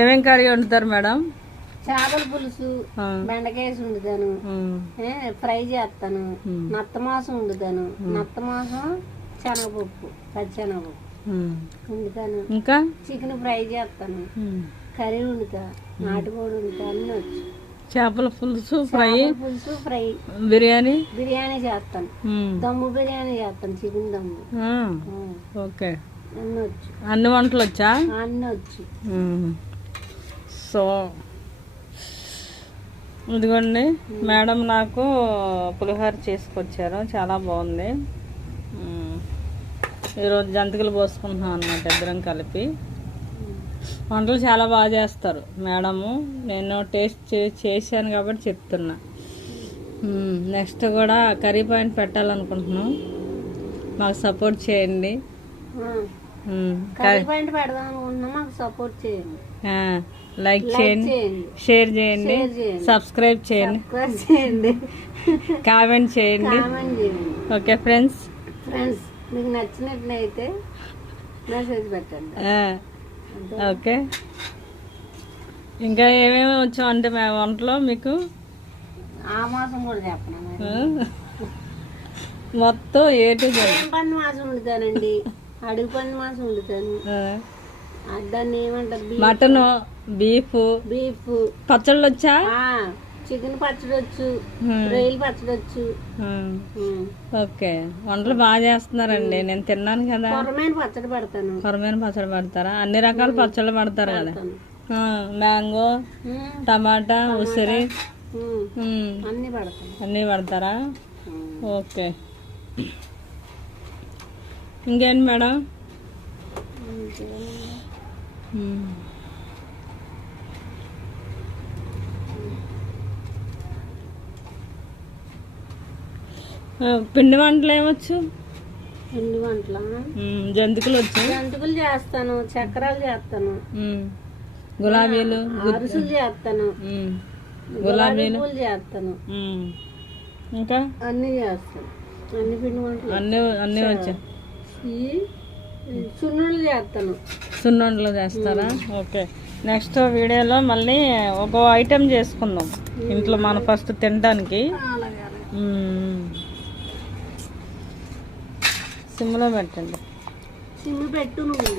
ఏమేం కర్రీ వండుతారు మేడం? చేపల పులుసు, బెండకాయ వండుతాను, ఫ్రై చేస్తాను, నత్త మాసం వండుతాను, నత్త మాసం శనగపప్పు, పచ్చెనగపప్పు వండుతాను, ఇంకా చికెన్ ఫ్రై చేస్తాను, కర్రీ వండుతా, నాటుకోడి వండుతా, అన్నీ వచ్చు. చేపల పులుసు ఫ్రై, బిర్యానీ చేస్తాను, దమ్ము బిర్యానీ చేస్తాను, చికెన్ దమ్ము. ఓకే, అన్నీ వచ్చు. అన్ని వంటలు వచ్చా? అన్నీ వచ్చు. సో ఇదిగోండి మేడం నాకు పులిహోర చేసుకొచ్చారు, చాలా బాగుంది. ఈరోజు జంతికలు పోసుకుంటున్నాం అన్నమాట, ఇద్దరం కలిపి. వంటలు చాలా బాగా చేస్తారు మేడము, నేను టేస్ట్ చేశాను కాబట్టి చెప్తున్నా. నెక్స్ట్ కూడా కర్రీ పాయింట్ పెట్టాలనుకుంటున్నాం, మాకు సపోర్ట్ చేయండి. కర్రీ పాయింట్ పెడదాం అనుకుంటున్నాం, మాకు సపోర్ట్ చేయండి. లైక్ చేయండి, షేర్ చేయండి, సబ్స్క్రైబ్ చేయండి, కామెంట్ చేయండి. ఓకే ఫ్రెండ్స్, మీకు నచ్చినట్లయితే మెసేజ్ పెట్టండి. ఓకే, ఇంకా ఏమేమి వచ్చాం అంటే మేము వంటలో మీకు ఆ మాసం కూడా చెప్పను, మొత్తం ఏటు పంది మాసం వండుతానండి, అడుగు పంది మాసం వండుతాను, దాన్ని ఏమంటారు, మటన్, బీఫ్ పచ్చళ్ళు వచ్చా? చికెన్ పచ్చడి వచ్చు, రొయ్యలు పచ్చడి వచ్చు. ఓకే, వంటలు బాగా చేస్తున్నారండి, నేను తిన్నాను కదా. కొరమైన పచ్చడి పడతాను. కొరమైన పచ్చడి పడతారా? అన్ని రకాల పచ్చళ్ళు పడతారు కదా, మ్యాంగో, టమాటా, ఉసిరి అన్నీ పడతారా? ఓకే, ఇంకేంటి మేడం? పిండి వంటలు ఏమొచ్చు? పిండి వంటల జంతికలు వచ్చు, జంతికలు చేస్తాను, చక్రాలు చేస్తాను, గులాబీలు, అరుసులు చేస్తాను, గులాబీలు చేస్తాను, ఇంకా అన్ని చేస్తాను, అన్ని పిండి వంటలు అన్నీ వచ్చా. సున్నుండలు చేస్తాను. సున్నుండలు చేస్తారా? ఓకే, నెక్స్ట్ వీడియోలో మళ్ళీ ఒక ఐటెం చేసుకుందాం ఇంట్లో, మనం ఫస్ట్ తినడానికి. సిమ్లో పెట్టండి. సిమ్ పెట్టు నువ్వు.